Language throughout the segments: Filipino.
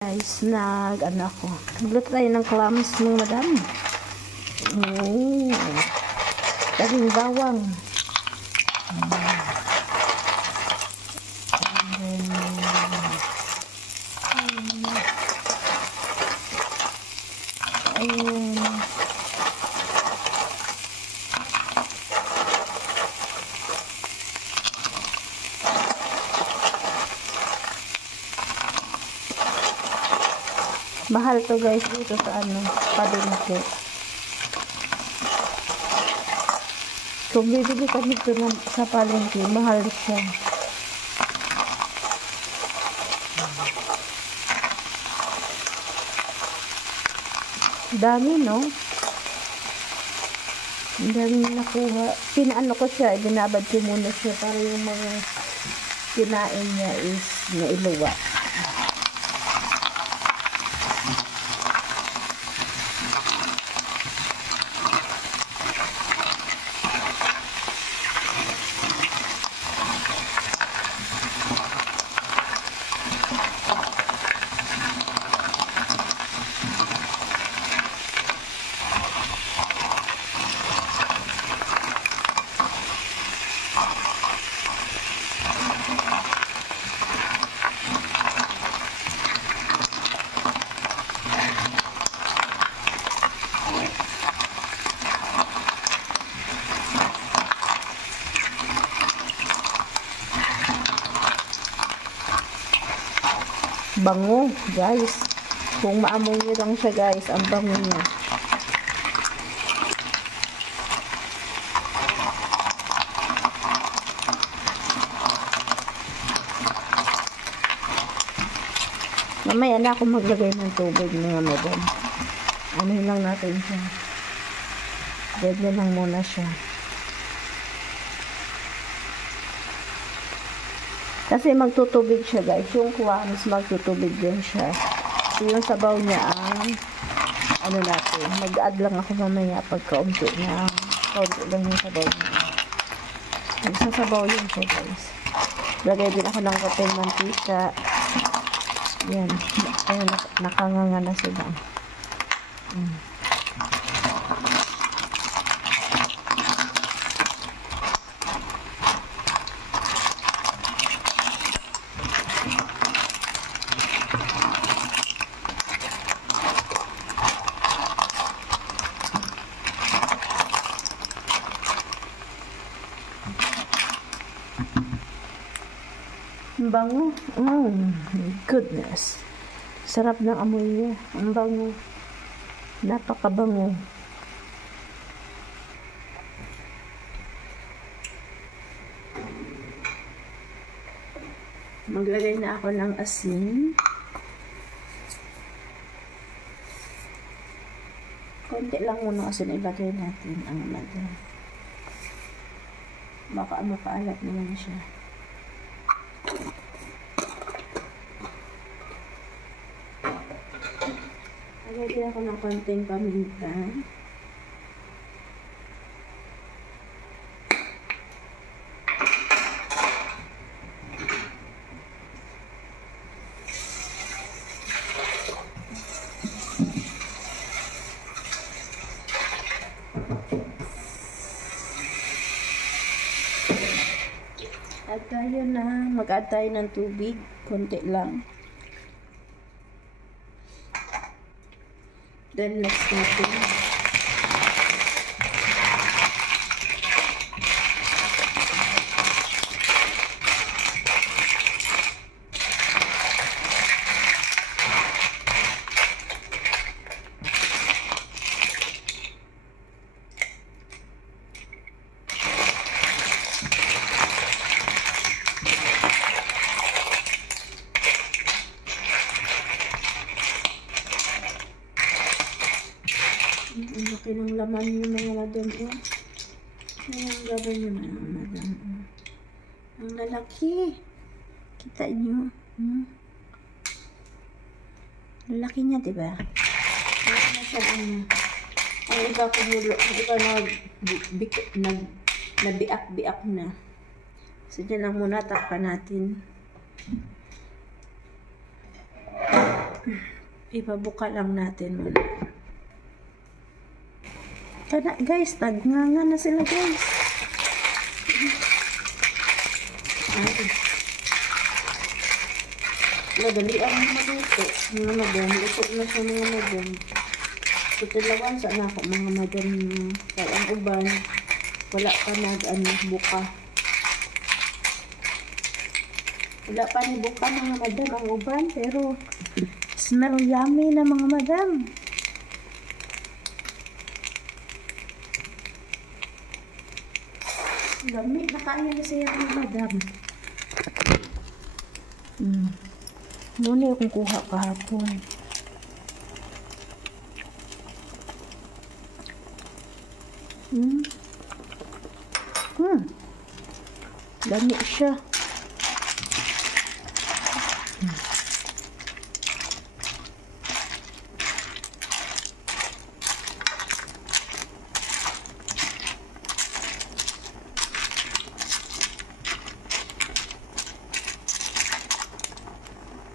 Guys, ano ako. Nagluto tayo ng clams ng madami. Daming bawang. Mahal to guys dito sa palengke. Kung bibili ka dito sa palengke, mahal siya. Dami, no? Ang dami nakuha. Pinaano ko siya, binabad ko muna siya para yung mga kinain niya is nailuwa. Bango, guys. Kung maamoy nyo lang siya, guys, ang bango niya. Mamaya na ako maglagay ng tubig mga madam. Ano lang natin siya. Ganyan lang muna siya. Kasi magtutubig siya guys. Yung clams magtutubig din siya. So yung sabaw niya ang ano natin. Mag-add lang ako mamaya pag kaunti na. Kaunti lang yung sabaw niya. Magsasabaw yun siya guys. Lagay din ako ng kapeng mantika. Yan. Ayan, nakanganga na sila. Bango. Oh, goodness. Sarap ng amoy niya. Ang bango. Napakabango. Maglagay na ako ng asin. Konti lang muna asin ilagay natin ang natin. Baka mapaalat naman siya. Lagyan ako ng konting paminta. At tayo na, mag-add tayo ng tubig. Konti lang. Then next natin. Ang laki ng laman yung mga madam. Ang gawin nyo na mga madam. Ang lalaki. Kita nyo. Lalaki niya, diba? Ano na siya ang iba kumulo. Ang iba nabiak-biak na. So, dyan lang muna. Takpan natin. Ipabuka lang natin muna. Kada guys, tagnganga na sila guys. Madali ang maluto. Mga madam, luto na sa mga madam. Tutilawan sa ako mga madam. Kaya ang uban, wala pa buka. Wala pa ni buka mga madam ang uban, pero smell yummy na mga madam. Lamig na kaya na siya mga madam. Muna yung kuha kahapon. Dami siya.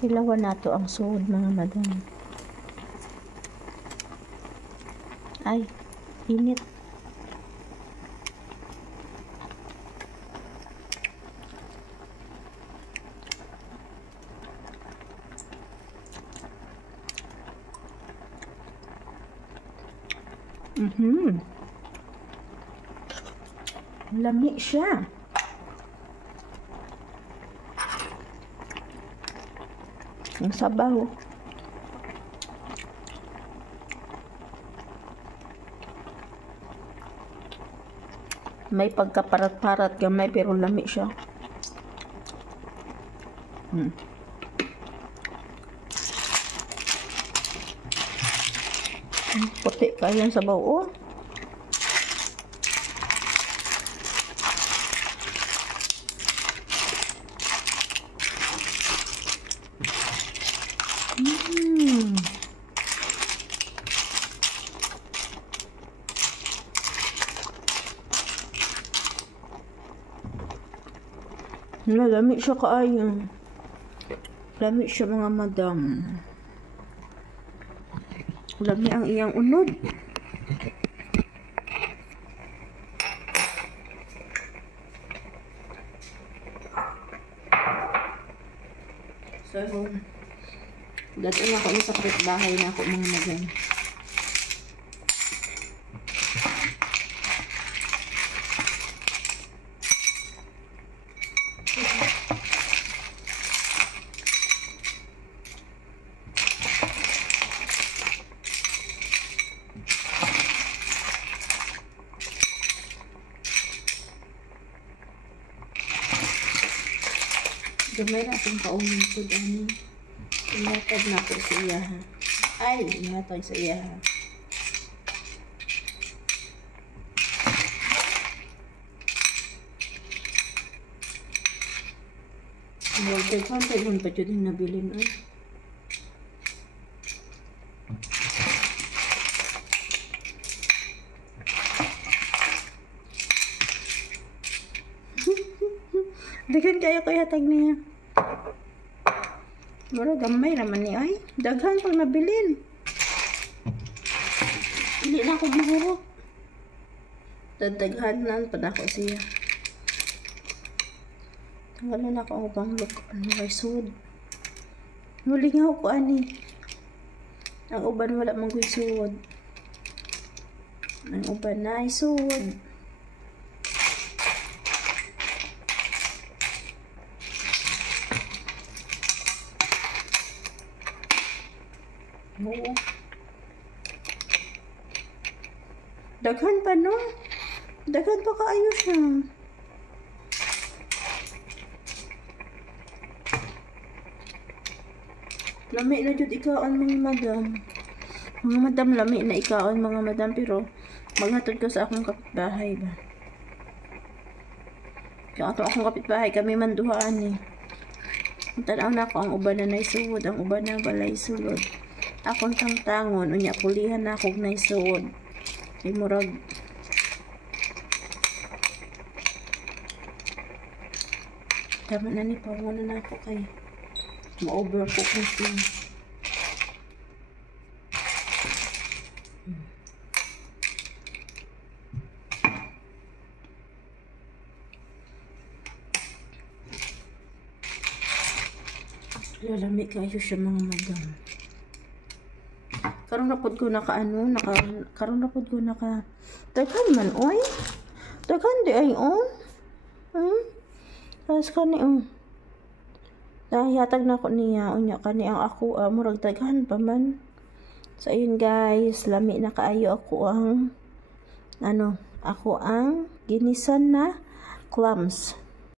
Ilawan nato ang suod mga madam. Ay, init. Lamig siya. Ang sabaw. May pagkaparat-parat gamay pero lamig siya. Puti kaya yung sabaw. Oh. Lamig siya kaayo. Lamig siya mga madam. Lamig ang iyang unod. So, dato na ako sa kapitbahay na ako mga madam. Gamay na akong kaunin po dami. Inatag na po sa iya ha. Ay, inatag sa iya ha. Voltage pa dyan yung nabilin ay. Daghan kayo kaya tag niya. Mura gamay naman ni ay. Daghan pag nabilin. Hindi na ako bihuro. Dadaghanan pa na ako siya. Tanggalan ako ang ubang look. Ano kay sud. Mulingaw ko ani. Ang uban wala mong sud. Ang uban na ay sud. Oo. Daghan pa no? Daghan pa kaayo siya. Lami na jud ikaon mga madam. Mga madam lami na ikaon mga madam pero maghatod ko sa akong kapitbahay ba. Kaya ato akong kapitbahay kami man duhaan eh. Tanaw na ako ang uban na naisuod, ang uban na balay sulod. Akong tangtangon, unya pulihan na akong naisuod. Kay murag. Tama na ni, pawala na ako kay ma-overcook na siya. Lalami kayo siya mga madam. Karon na pod ko karon na pod ko daghan man oy. Daghan di ay Tapos kani yatag na ko niya unya kani ang ako murag daghan pa man. So ayun guys, lami na kaayo ako ang ginisan na clams.